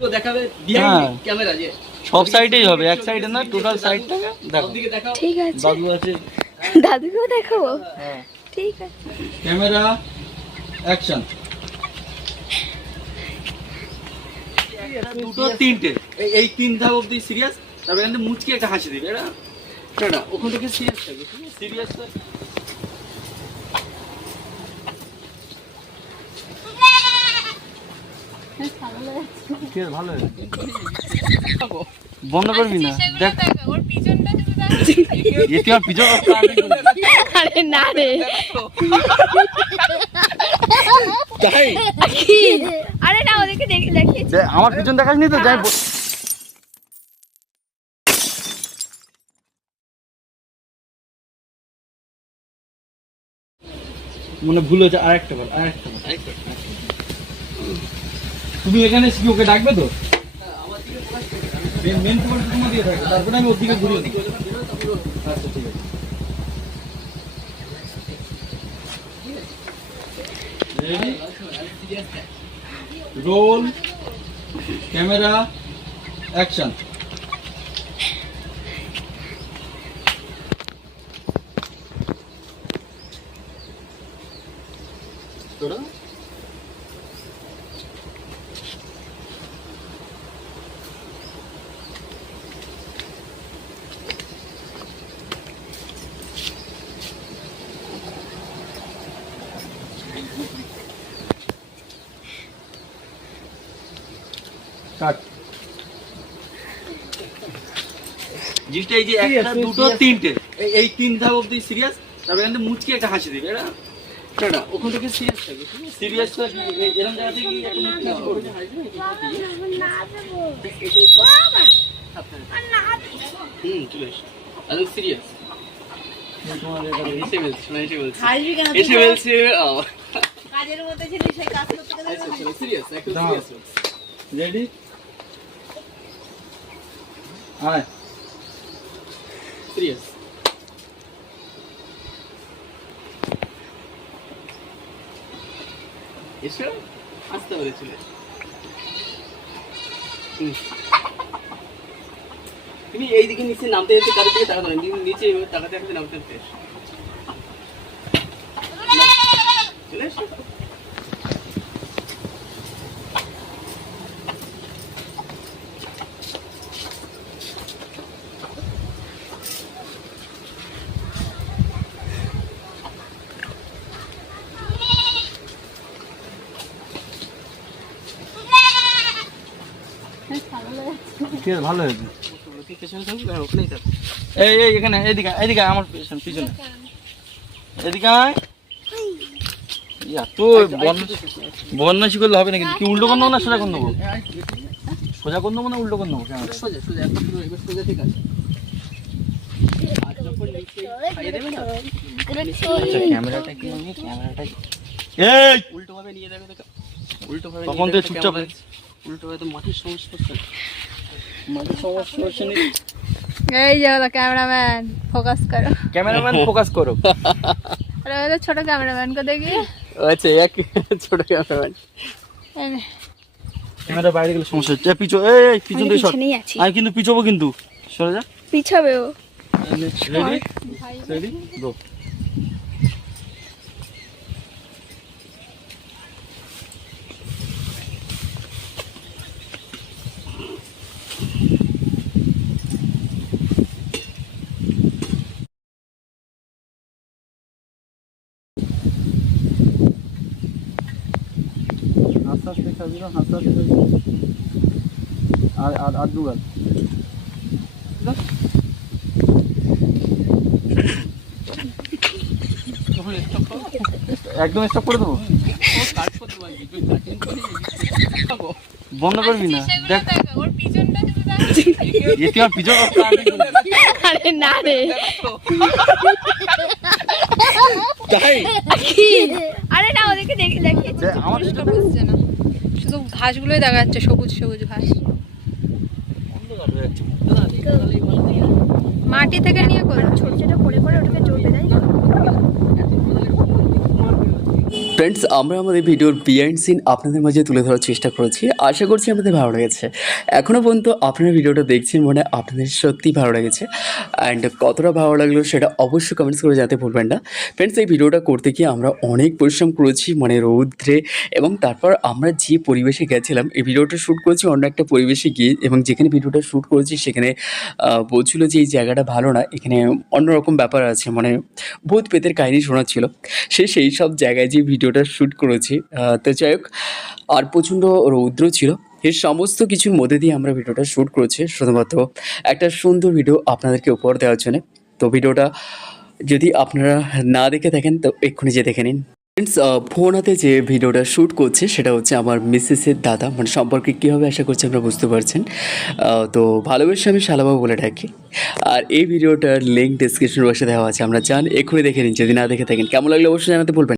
তো দেখাবে behind camera যে সব সাইডেই হবে, এক সাইডে না, টোটাল সাইডটাকে দেখো। ঠিক আছে, দাদু আছে, দাদুকেও দেখাবো। হ্যাঁ ঠিক আছে, ক্যামেরা অ্যাকশন। দুটো তিনটে, এই তিন ধাপ অবধি সিরিয়াস, তারপর এখানে মুচকি একটা হাসি দিবে। এটা এটা ওখান থেকে সিরিয়াস থাকবে, সিরিয়াস ভালো বন্ধ করবি না, দেখ ওর পিছনটা শুধু দেখ। এতে আর পিছন। আরে না রে, তাই কি? আরে না, ওদেরকে দেখিয়েছি। আমার পিছন দেখাসনি তো, যাই মনে ভুল হয়েছে। আরেকটা বার, আরেকটা বার। তুমি এখানে কি ওকে ডাকবে তো? মেন তোমার দিয়ে থাকবে, তারপরে আমি ওর দিকে ঘুরে দিই। আচ্ছা ঠিক আছে, রেডি, রোল, ক্যামেরা অ্যাকশন। তোরা কাট। জিনিসটা এই যে একটা দুটো তিনটে, এই তিন ধাপ অবধি সিরিয়াস, তারপর এখানে মুচকি একটা হাসি দিবে। এটা এটা ওখান থেকে সিরিয়াস থাকবে, সিরিয়াস এরকম জায়গা থেকে একটা মুচকি হাসি করবে। চলে এসো, একদম সিরিয়াস। এসে বলছে কাজের মধ্যে ছিল, সেই কাজ করতে গেলে সিরিয়াস, একদম সিরিয়াস। রেডি, আয়, সিরিয়াস। এসো, আসতে বলেছিল। তুমি এই দিকে নিচে নামতে যেতে, কারোর দিকে তাকাতে না, নিচে এভাবে তাকাতে তাকাতে নামতে যেতে। চলে এসো। ভালো হয়েছে। এই এই এখানে, এদিকে এদিকে, আমার পিছনে এদিকে আয়। তো বদমাইশি করলে হবে না কিন্তু। কি উল্টো করে নেবো না সোজা করে নেবো? সোজা করে নেবো না উল্টো করে নেবো? সোজা সোজা, সোজা ঠিক আছে। ক্যামেরাটা কি নিয়ে, ক্যামেরাটা এই উল্টো ভাবে নিয়ে যাবে, উল্টো ভাবে তখন তো চুপচাপ, উল্টো ভাবে তো মাটির সমস্যা হচ্ছে, মাটির সমস্যা হচ্ছে। এই যে হলো ক্যামেরাম্যান, ফোকাস করো। ক্যামেরাম্যান ফোকাস করো। আরে ওই ছোট ক্যামেরাম্যান কে দেখি। আচ্ছা, এক ছোট ক্যামেরাম্যান। ক্যামেরা বাইরে গেলে সমস্যা হচ্ছে। পিছো, এই পিছন দিয়ে সর। আমি কিন্তু পিছবো, কিন্তু সরে যা। পিছাবে ও। রেডি, রেডি, গো। আস্তে আস্তে খাবি না, আস্তে আস্তে। আর আর আর দুবার একদম স্টপ করে দেবো, বন্ধ করবি না, দেখ ওর পিছনটা শুধু দেখ। এতে আর পিছন। আরে না রে, তাই কি? আরে না, ওদেরকে দেখিয়েছি। আমার বুঝছে না, শুধু ঘাসগুলোই দেখা যাচ্ছে, সবুজ সবুজ ঘাস। মাটি থেকে নিয়ে করে ছোট ছোট করে করে ওটাকে জোর দেয়। ফ্রেন্ডস, আমরা আমাদের ভিডিওর বিহাইন্ড সিন আপনাদের মাঝে তুলে ধরার চেষ্টা করেছি। আশা করছি আপনাদের ভালো লেগেছে। এখনও পর্যন্ত আপনারা ভিডিওটা দেখছেন মানে আপনাদের সত্যিই ভালো লেগেছে। অ্যান্ড কতটা ভালো লাগলো সেটা অবশ্যই কমেন্টস করে জানাতে ভুলবেন না। ফ্রেন্ডস, এই ভিডিওটা করতে গিয়ে আমরা অনেক পরিশ্রম করেছি, মানে রৌদ্রে, এবং তারপর আমরা যে পরিবেশে গেছিলাম, এই ভিডিওটা শ্যুট করেছি অন্য একটা পরিবেশে গিয়ে, এবং যেখানে ভিডিওটা শ্যুট করেছি সেখানে বলছিল যে এই জায়গাটা ভালো না, এখানে অন্যরকম ব্যাপার আছে, মানে ভূত পেতের কাহিনী শোনাচ্ছিল। সেই সব জায়গায় যে ভিডিওটা শ্যুট করেছি। তো যাই হোক, আর প্রচণ্ড রৌদ্র ছিল। এর সমস্ত কিছুর মধ্যে দিয়ে আমরা ভিডিওটা শ্যুট করেছি শুধুমাত্র একটা সুন্দর ভিডিও আপনাদেরকে উপহার দেওয়ার জন্য। তো ভিডিওটা যদি আপনারা না দেখে থাকেন তো এক্ষুনি যে দেখে নিন। ফ্রেন্ডস, ফোন হাতে যে ভিডিওটা শ্যুট করছে সেটা হচ্ছে আমার মিসেসের দাদা, মানে সম্পর্কে কী হবে আশা করছি আপনারা বুঝতে পারছেন। তো ভালোবেসে আমি শালাবাবু বলে ডাকি। আর এই ভিডিওটার লিঙ্ক ডিসক্রিপশন বক্সে দেওয়া আছে, আমরা চান এক্ষুনি দেখে নিন যদি না দেখে থাকেন। কেমন লাগলে অবশ্যই জানাতে বলবেন।